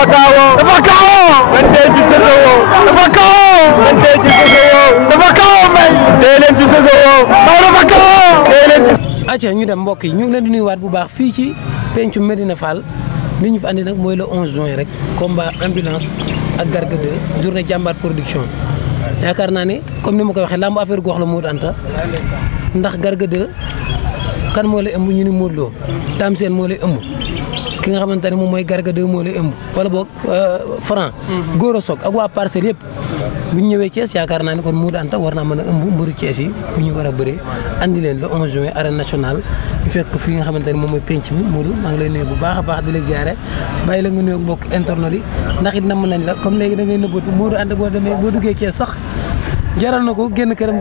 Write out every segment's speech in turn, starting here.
dafa kaawoo. dafa kaawoo. man tey ci Sosowoo. dafa kaawoo. man tey ci Sosowoo. dafa kaawoo may. tey leen ci Sosowoo. may dafa kaawoo. tey leen ci. acca ñu dem mbokk yi ñu ngi leen di nuyuwaat bu baax fii ci pencu Medina Fall li ñu fi andi nag mooy le 11 juin rek combat ambulance ak Garga 2 journée jàmbaar production yaakaar naa ne comme ni ma koy waxee lamb affaire gox la Modou Anta ndax Garga 2 kan moo lay ëmb ñu ni Modou Lo Dame Sène moo lay ëmb ki nga xamante ne moom mooy Garga 2 moo lay ëmb wala boog Franc Gora Sock ak waa Parcelles yëpp bu ñu ñëwee Thiès yaakaar naa ne kon Modou Anta war naa mën a ëmb mbëru Thiès yi bu ñu war a bëree andi leen le 11 juin arène nationale ñu fekk fi nga xamante ne moom mooy penc mi Modou maa ngi lay nuyu bu baax a baax di la ziare bàyyi la nga nuyu ak mbokk internet yi ndax it namm nañ la comme léegi da ngay nëbbatu Modou Anta boo demee boo duggee Thiès sax jaral na ko génn këram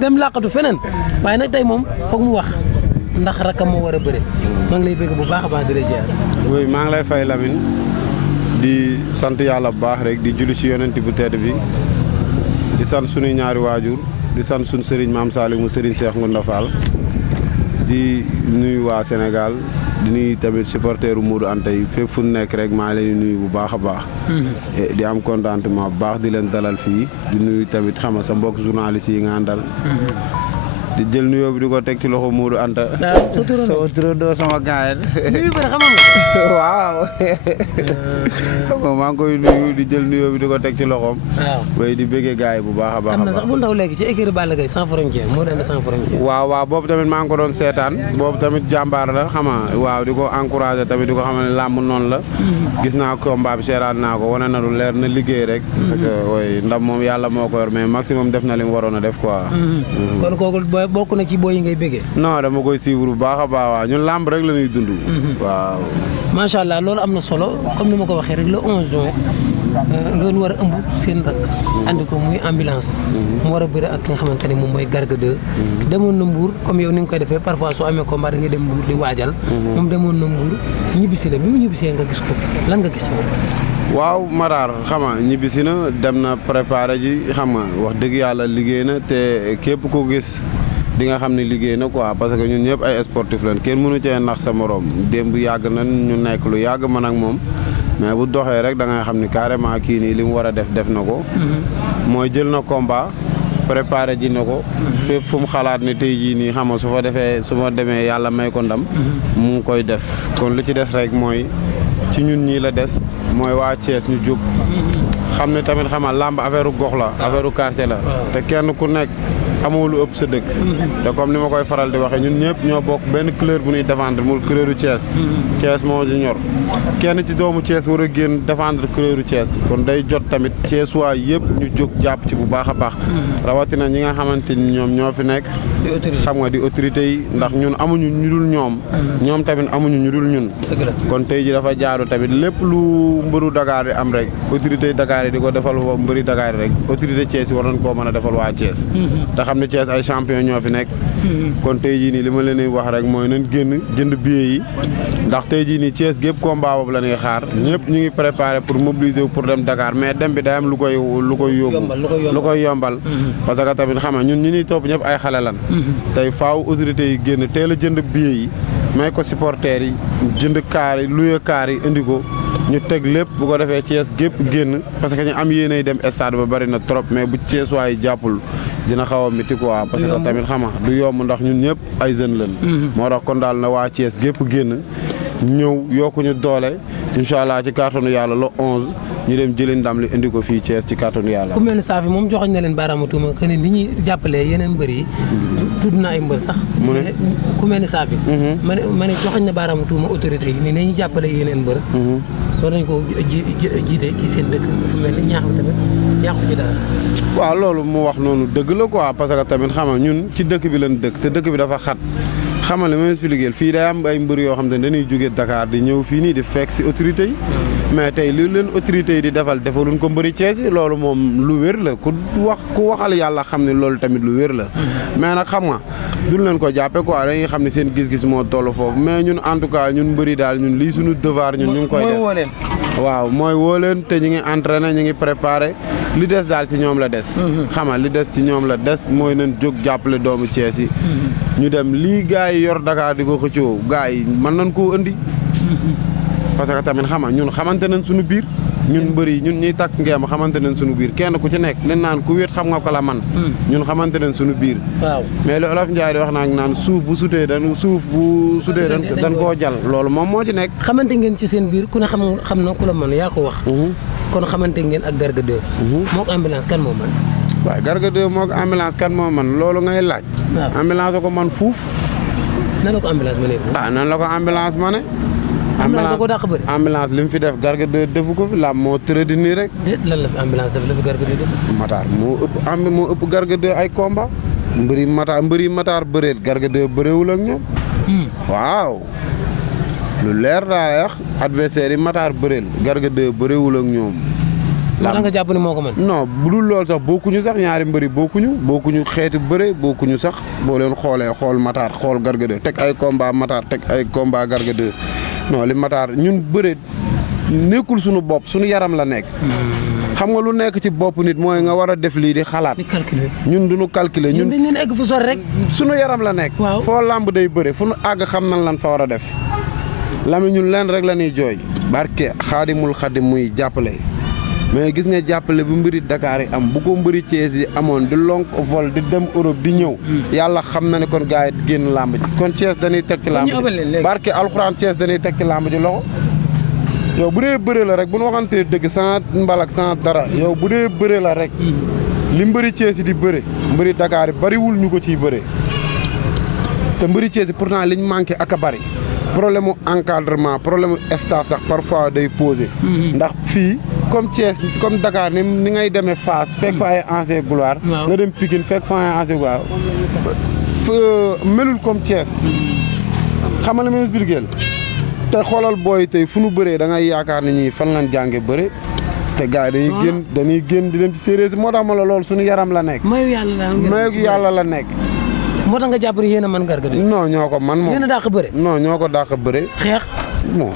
dem làqatu feneen waaye nag tey moom foog mu wax ndax rakam moo war a bëre maa ngi lay bëgg bu baax a baax di la ziare. oui maa ngi lay fay Lamine di sant yàlla bu baax rek di julli ci yonent bu tedd bi di sant suñuy ñaari waajur di sant suñu Serigne Maam Saliou mu Serigne Cheikh Ngounda Fall di nuyu waa Sénégal di nuyu tamit supporteru Modou Anta yi fépp fu nekk rek maa leen di nuyu bu baax a baax. di am contentement bu baax di leen dalal fii di nuyu tamit xam nga sa mbokk journaliste yi nga àndal. di jël nuyoo bi di ko teg ci loxo Modou Anta. sama turandoo sama gaay nuyu bëri xam nga. waaw. maa ngi koy nuyu di jël nuyoo bi di ko teg ci loxoom. waaw way di bëggee gaay bu baax a baax. am na sax bu ndaw léegi ci écurie Balla Gaye sans frontière Modou Anta sans frontière. waaw boobu tamit maa ngi ko doon seetaan boobu tamit jàmbaar la xam nga waaw di ko encouragé tamit di ko xam ne làmb noonu la. gis naa combat bi seetaan naa ko wane na lu leer na liggéey rek. parce que way ndam moom yàlla moo ko yor mais maximum def na li mu waroon a def quoi. kon kooku bokk na ci booy yi ngay bëggee. non dama koy suivre bu baax a baax waaw ñun làmb rek la ñuy dund. waaw. macha allah loolu am na solo comme ni ma ko waxee rek le 11 juin ngeen war a ëmb seen rak andi ko muy ambulance. mu war a bëri ak ki nga xamante ne moom mooy Garga 2. demoon na Mbour comme yow ni nga koy defee parfois soo amee combat da ngay dem Mbour di waajal. moom demoon na Mbour ñibbisi la bi mu ñibbisee nga gis ko lan nga gis. waaw Matar xam nga ñibbisi na dem na préparé ji xam nga wax dëgg yàlla liggéey na te képp ko gis. di nga xam ne liggéey na quoi parce que ñun ñëpp ay sportif lañ kenn mënu cee nax sa morom démb yàgg na ñu nekk lu yàgg man ak moom mais bu doxee rek da ngay xam ni carrément kii nii li mu war a def na ko. mooy jël na combat préparé ji na ko. fépp fu mu xalaat ne tey jii nii xam nga su ma demee yàlla may ko ndam. mu ngi koy def kon li ci des rek mooy ci ñun ñii la des mooy waa Thiès ñu jóg. xam ne tamit xam nga làmb affaire gox la affaire quartier la te kenn ku nekk. amoo lu ëpp sa dëkk te comme ni ma koy faral di waxee ñun ñëpp ñoo bokk benn couleur bu ñuy défendre mu couleuru Thiès Thiès moo ñu ñor kenn ci doomu Thiès war a génn défendre couleuru Thiès kon day jot tamit Thiès waa yëpp ñu jóg jàpp ci bu baax a baax rawatina ñi nga xamante ni ñoom ñoo fi nekk xam nga di autorité yi ndax ñun amuñu ñu dul ñoom tamit amuñu ñu dul ñun kon tey ji dafa jaaru tamit lépp lu mbëru Dakar di am rek autorité yi Dakar yi di ko defal mbëri Dakar yi rek autorité Thiès yi war nañ koo mën a defal waa Thiès xam ne Thiès ay champion ñoo fi nekk kon tey jii nii li ma leen di wax rek mooy nañ génn jënd billet yi ndax tey jii nii Thiès gépp combat boobu la ñuy xaar ñëpp ñu ngi préparé pour mobiliser wu pour dem Dakar mais dem bi day am lu koy yóbbu lu koy yombal parce que tamit xam nga ñun ñi ñuy topp ñëpp ay xale lan tey faaw autorités yi génn teel a jënd billet yi may ko supporters yi jënd kaar yi luye kaar yi indi ko ñu teg lépp bu ko defee Thiès gépp génn parce que ñu am yéenay dem stade ba bari na trop mais bu Thiès waay jàppul dina xaw a métti quoi parce que tamit xam nga du yomb ndax ñun ñëpp ay jeunes lañ moo tax kon daal na waa Thiès gépp génn ñëw yokkuñu doole incha allah ci kàttanu yàlla le 11 ñu dem jëli ndam li indi ko fii Thiès ci kàttanu yàlla. ku mel ne Safi moom joxoñ na leen baaraamu tuuma que ni ñuy jàppalee yeneen mbër yi. tudd na ay mbër sax. ku mel ne Safi. ma ne joxoñ na baaraamu tuuma autorité yi ni nañu jàppalee yeneen mbër. loolu dañ ko jiite ci seen dëkk dafa mel ni ñaax bi tamit yàqu ci dara. waaw loolu mu wax noonu dëgg la quoi parce que tamit xam nga ñun ci dëkk bi lañ dëkk te dëkk bi dafa xat xam nga li ma expliqué fii day am ay mbër yoo xam ne dañuy jóge Dakar di ñëw fii nii di fekk si autorité yi mais tey li leen autorité yi di defaluñ ko mbëri Thiès yi loolu moom lu wér la ku waxal yàlla xam ne loolu tamit lu wér la mais nag xam nga duñ leen ko jàppe quoi dañuy xam ne seen gis-gis moo toll foofu mais ñun en tout cas ñun mbëri daal ñun lii suñu devoir ñun ñu ngi koy def waaw mooy woo leen te ñi ngi entraîné ñi ngi préparé li des daal ci ñoom la des xam nga li des ci ñoom la des mooy nañ jóg jàppale doomu Thiès yi ñu dem lii gars yi yor Dakar di ko xëccoo gars yi mën nañ koo indi parce que tamit xam nga ñun xamante nañ suñu biir ñun mbëri ñun ñuy takk ngeem xamante nañ suñu biir kenn ku ci nekk leen naan ku wéet xam nga ko la man ñun xamante nañ suñu biir waaw mais li Olof Njaay di wax naan suuf bu sutee dañ koo jal loolu moom moo ci nekk. xamante ngeen ci seen biir ku ne xam na ku la mën yaa ko wax kon xamante ngeen ak Garga 2 moo ko ambulance kan moo mën waaw Garga 2 moo ko ambulance kan moo mën loolu ngay laaj ambulance ko man fuuf nan la ko ambulance mënee fuuf nan la ko ambulance ma ne ambulance ko dàq bëri ambulance li mu fi def Garga 2 defu ko fi la moo tëradi nii rek lan la fi ambulance def la fi Garga 2 def Matar moo ëpp Garga 2 ay combat mbëri Matar bëreet Garga 2 bëreewul ak ñoom waaw lu leer daa lay wax adversaire yi Matar bëreel Garga 2 bëreewul ak ñoom la nga jàpp ni moo ko mën non bu dul loolu sax bokkuñu sax ñaari mbëri bokkuñu xeeti bëre bokkuñu sax boo leen xoolee xool Matar xool Garga 2 teg ay combat Matar teg ay combat Garga 2 non li Matar ñun bëre nekkul suñu bopp suñu yaram la nekk xam nga lu nekk ci bopp nit mooy nga war a def lii di xalaat ñun duñu calculer ñun dañ leen egg fu sori rek suñu yaram la nekk foo làmb day bëre fu nu àgg xam nan lan fa war a def lami ñun leen rek la ñuy jooy barke xaadimul xadim muy jàppale mais gis nga jàppale bu mbëri Dakar yi am bu ko mbëri Thiès yi amoon di lonk vol di dem Europe di ñëw yàlla xam na ne kon gars yi génn làmb ji kon Thiès dañuy teg ci làmb ji barke alxuraan Thiès dañuy teg ci làmb ji loxo yow bu dee bëre la rek bu ñu waxantee dëgg sans mbalak sans dara yow bu dee bëre la rek li mbëri Thiès yi di bëre mbëri Dakar yi bariwul ñu ko ciy bëre te mbëri Thiès yi pourtant liñ manqué ak a bari problème mu encadrement problème mu staff sax parfois day posé ndax fii comme Thiès comme Dakar ni ngay demee Fass fekk fa ay ancien gloire nga dem Pikine fekk fa ay ancien gloire melul comme Thiès xam nga li ma expliqué te xoolal booy tey fu nu bëree da ngay yaakaar ne ñii fan lañ jànge bëre te gars yi dañuy génn di dem ci séeréer si moo tax ma la loolu suñu yaram la nekk mayu yàlla la nekk moo tax nga jàpp ni yéen a mën Garga 2 non ñoo ko man moom yéen a dàq bëre non ñoo ko dàq bëre xeex bon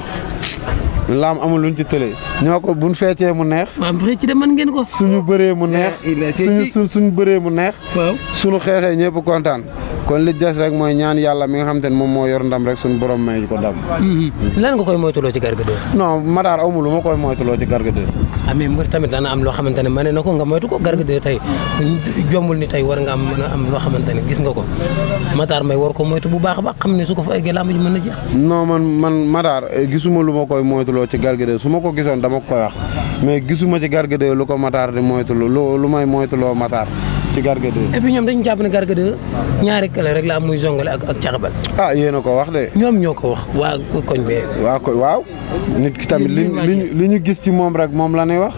laam amul luñ ci tëlee ñoo ko buñ feccee mu neex waaw bu ci de mën ngeen ko suñu bëree mu neex suñu bëree mu neex waaw suñu xeexee ñëpp kontaan kon li des rek mooy ñaan yàlla mi nga xam te ne moom moo yor ndam rek suñu borom may ko dam lan nga koy moytuloo ci Garga 2 non Matar amul lu ma koy moytuloo ci Garga 2 mais mbër tamit dana am loo xamante ne mane na ko nga moytu ko Garga 2 tey jombul ni tey war nga mën a am loo xamante ne gis nga ko Matar may war ko moytu bu baax a baax xam ne su ko fa eggee làmb ji mën na jeex non man Matar gisuma lu ma koy moytuloo ci Garga 2 su ma ko gisoon dama koy wax mais gisuma ci Garga 2 lu ko Matar di moytuloo lu may moytuloo Matar ci Garga 2 et puis ñoom dañu jàpp ne Garga 2 ñaari kële rek la am muy zongale ak caxabal yéen a ko wax de ñoom ñoo ko wax waa koñ bee waaw nit ki tamit li ñu gis ci moom rek moom la ñuy wax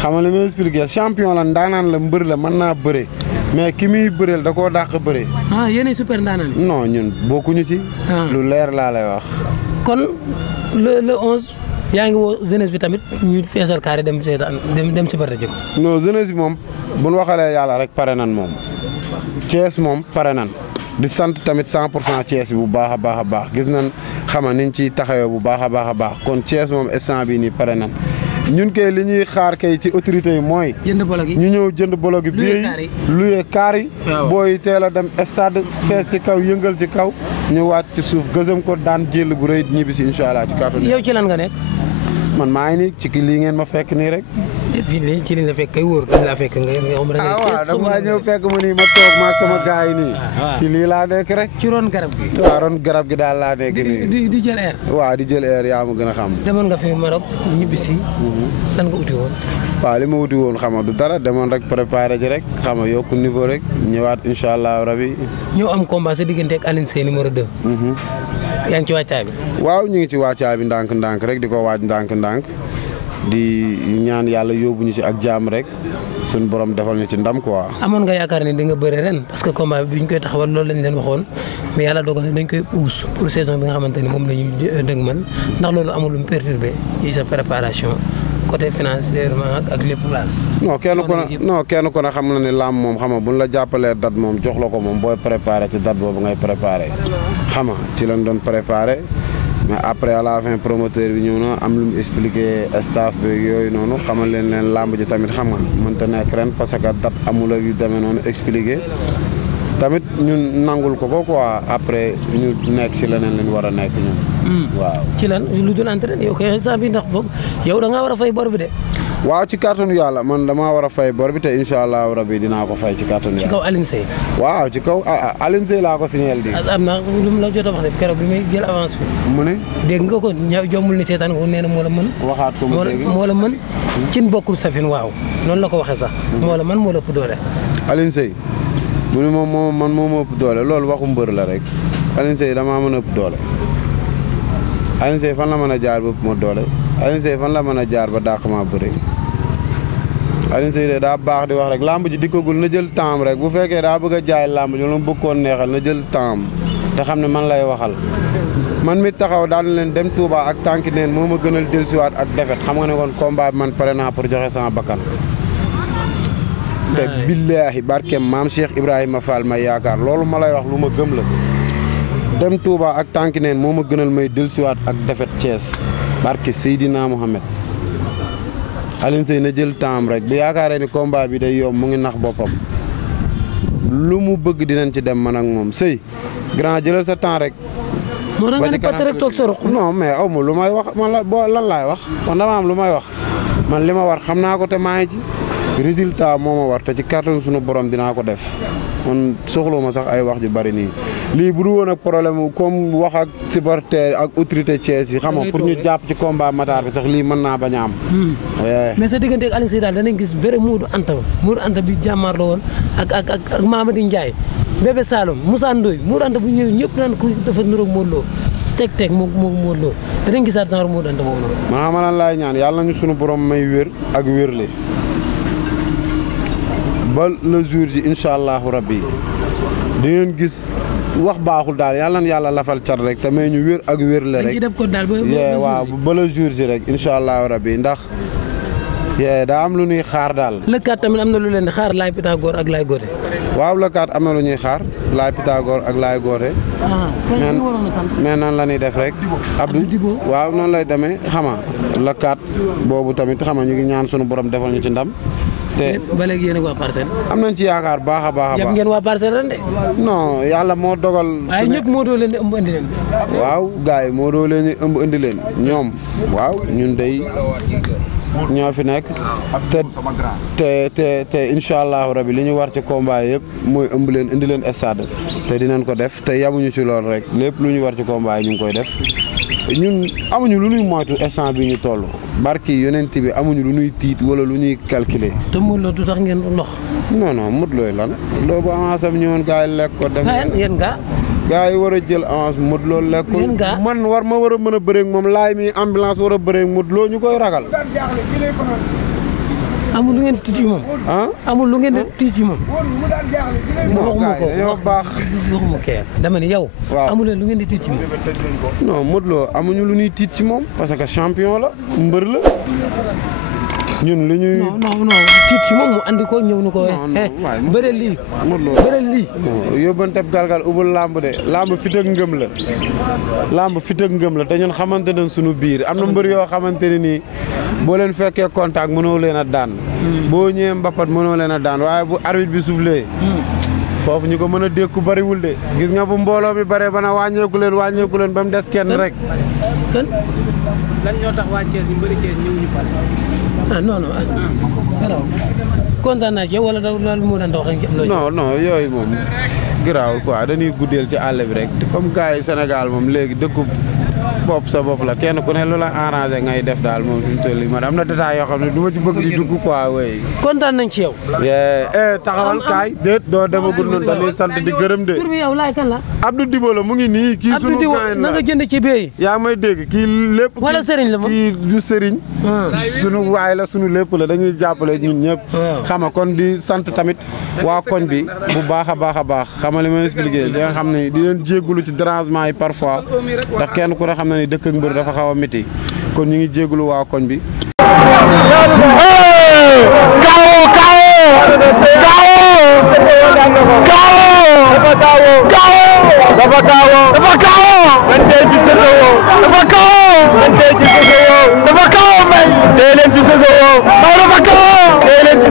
xam nga li ma expliqué champion la ndaanaan la mbër la mën naa bëre mais ki muy bëreel da koo dàq bëre yéenay super ndaanaan non ñun bokkuñu ci lu leer laa lay wax kon le 11 yaa ngi woo jeunesse bi tamit ñu feesal carré dem si bari jiko non jeunesse bi moom bu ñu waxalee yàlla rek pare nan moom Thiès moom pare nan di sant tamit 100% Thiès bi bu baax a baax a baax gis nañ xama niñ ciy taxawee bu baax a baax a baax kon Thiès moom instant bi nii pare nan ñun kay li ñuy xaar kay ci autorités yi mooy ñu ñëw jënd bolog yi billet yi luyee kaar yi booy teel a dem stade fees ci kaw yëngal ci kaw ñu wàcc ci suuf gësëm ko daan jël bu rëy ñibbi si incha allah ci kàttan yow ci lan nga nekk man maa ngi nii ci lii ngeen ma fekk nii rek fii nii ci li nga fekk kay wóor dañ laa fekk nga xam rek waaw dama ñëw fekk ma nii ma toog maag sama gars yi nii ci lii laa nekk rek ci ron garab gi waaw ron garab gi daal laa nekk nii di jël air waaw di jël air yaa ma gën a xam demoon nga fi Maroc ñibbisi lan nga uti woon waaw li ma wuti woon xam nga du dara demoon rek préparé ji rek xam nga yokku niveau rek ñëwaat incha allah rabi ñëw am combat sa diggante ak Alioune Seye numéro 2 yaa ngi ci wàccaay bi waaw ñu ngi ci wàccaay bi ndànk-ndànk rek di ko waaj ndànk-ndànk di ñaan yàlla yóbbu ñu ci ak jaam rek suñu borom defal ñu ci ndam quoi. amoon nga yaakaar ne di nga bëre ren parce que combat bi ñu koy taxawal loolu lañ leen waxoon mais yàlla dogal na dañ koy pousse pour saison bi nga xamante ni moom la ñuy dëgmal ndax loolu amul lu mu perturbé ci sa préparation côté financièrement ak lépp laal. kenn ku ne xam na ne làmb moom xam nga buñ la jàppalee date moom jox la ko moom booy préparé ci date boobu ngay préparé xam nga ci lañ doon préparé. mais après à la fin promoteur bi ñëw na am lu mu expliqué staff bi yooyu noonu xamal leen làmb ji tamit xam nga mënta nekk ren parce que date amul ak yu demee noonu expliqué tamit ñun nangul ko quoi après ñu nekk ci leneen leen war a nekk ñun. waaw ci lan lu dul entraîné yow kay saa bi ndax foog yow da ngaa war a fay bor bi de. waaw ci kàttanu yàlla man damaa war a fay bor bi te incha allahu rabi dinaa ko fay ci kàttanu ci yàlla. kaw Alioune Seye. waaw ci kaw Alioune Seye laa ko signal di. am na lu mu la jot a wax de keroog bi may jël avance bi. mu ne. dégg nga ko jombul ni seetaan nga nee na moo la mën. waxaat ko mu dégg moo la mën. cin bokkul safin waaw noonu la ko waxee sax. moo la mën moo la ëpp doole. Alioune Seye mu ne moom man moo ma ëpp doole loolu waxu mbër la rek Alioune Seye damaa mën a ëpp doole Alioune Seye fan la mën a jaar ba ëpp ma doole Alioune Seye fan la mën a jaar ba dàq maa bëre Alioune Seye de daa baax di wax rek lamb ji dikkagul na jël temps rek bu fekkee daa bëgg a jaay lamb ji lu mu bëggoon neexal na jël temps te xam ne man lay waxal man mi taxaw daan leen dem Touba ak tànki neen moo ma gënal dellusiwaat ak defet xam nga ne kon combat bi man pare naa pour joxe sama bakkan te billaahi barkeem maam Cheikh Ibrahima Fall may yaakaar loolu ma lay wax lu ma gëm la dem Touba ak tànki neen moo ma gënal may dellusiwaat ak defet Thiès barke Seydina Mohamed Alioune Seye na jël temps rek bu yaakaaree ni combat bi day yomb mu ngi nax boppam lu mu bëgg dinañ ci dem man ak moom Seye grand jëlal sa temps rek. moo tax nga ne pat rek toog sa ruq. non mais aw ma lu may wax man lan laay wax man dama am lu may wax man li ma war xam naa ko te maa ngi ci résultat moo ma war te ci kàttanu sunu borom dinaa ko def man soxloo sax ay wax ju bari nii lii bu du woon ak problème comme wax ak supporter ak autorité Thiès yi xam nga pour ñu jàpp ci combat Matar bi sax lii mën naa bañ a am. mais sa diggante ak Alioune Seye daal danañ gis vrai Modou Anta bi jàmmaar la woon ak Mamadi Ndiaye Bébé Saloum Moussa Ndoye Modou Anta bu ñëwee ñëpp naan ko dafa niroog Modou Lo teg moo Modou Lo danañ gisaat genre Modou Anta boobu noonu. man xam lan laay ñaan yàlla ñu sunu borom may wér ak wérle ba le jour ji incha allahu rabbi di ngeen gis wax baaxul daal yàlla na yàlla lafal cat rek te may ñu wér ak wérle rek. def ko daal waaw ba le jour ji rek incha allahu rabbi ndax daa am lu ñuy xaar daal. lëkkaat tamit am na lu leen di xaar Laye Pythagore ak Laye Gothé. waaw lëkkaat am na lu ñuy xaar Laye Pythagore ak Laye Gothé. mais nan la ñuy def rek. Abdou waaw noonu lay demee xama lëkkaat boobu tamit xama ñu ngi ñaan sunu borom defal ñu ci ndam. te ba léegi yéen a waa Parcelles. am nañ ci yaakaar baax a baax a baax. yëpp ngeen waa Parcelles ren de. non yàlla moo dogal. waaye ñëpp moo doo leen di ëmb indi leen. waaw gars yi moo doo leen di ëmb indi leen ñoom waaw ñun day ñoo fi nekk te incha allahu rabi li ñu war ci combat yëpp mooy ëmb leen indi leen stade te dinañ ko def te yamuñu ci lool rek lépp lu ñu war ci combat yi ñu ngi koy def ñun amuñu lu ñuy moytu instant bi ñu toll barki yonent bi amuñu lu ñuy tiit wala lu ñuy calculer. te Modou Lo du tax ngeen lox. non non Modou Lo lan loolu bu avance am ñëwoon gars yi lekk ko dem. yéen gaa. gars yi war a jël avance Modou Lo lekk ko man ma war a mën a bëreeg moom laay mi ambulance war a bëreeg Modou Lo ñu koy ragal. amul lu ngeen tiit ci moom. amul lu ngeen tiit ci moom. waxuma ko baax waxuma kee dama ni yow. waaw amul lu ngeen di tiit ci moom. non Modou Lo amuñu lu ñuy tiit ci moom parce que champion la mbër la ñun lu ñuy. non tiit ci moom mu andi ko ñëw ni ko. bëre lii. Modou Lo bëre lii. yóbbanteb galgal ubul lamb de lamb fit ak ngëm la lamb fit ak ngëm la te ñun xamante nañ suñu biir am na mbër yoo xamante ne nii boo leen fekkee contact mënoo leen a daan. boo ñëwee mbapat mënoo leen a daan waaye bu arbitre bi soufflé foofu ñu ko mën a dékku bariwul de gis nga bu mbooloo mi bare ba na wàññeeku leen ba mu des kenn rek. kan lan ñoo tax waa Thiès ñu bëri Thiès ñëw ñu pare. non kontaan naa ci yow wala loolu moo daan dox rek. non yooyu moom garaawul quoi dañuy guddeel ci àll bi rek comme gars yi Sénégal moom léegi dëkku bopp sa bopp la kenn ku ne lu la arrangé ngay def daal moom fi mu toll nii man am na détails yoo xam ne du ma ci bëgg di dugg quoi wey. kontaan nañ ci yow. taxawal kaay déet doo demagul noonu dañuy sant di gërëm de. tur bi yow laay kan la. Abdou Dibo la mu ngi nii. kii sunu Abdou Dibo gaay la na nga jënd ci bee. yaa may dégg kii lépp. wala Serigne la moom kii du Serigne. sunu waay la sunu lépp la dañuy jàppale ñun ñëpp. xam nga kon di sant tamit waa koñ bi bu baax a baax xam nga li ma expliqué di nga xam ne di leen jéggulu ci dérangement yi parfois ndax kenn ku ne xam na ni dëkk ak mbër dafa xaw a métti kon ñu ngi jéggulu waa koñ bi. dafa kaawoo man tey ci Sosowoo dafa kaawoo man tey ci Sosowoo dafa kaawoo may tey leen ci Sosowoo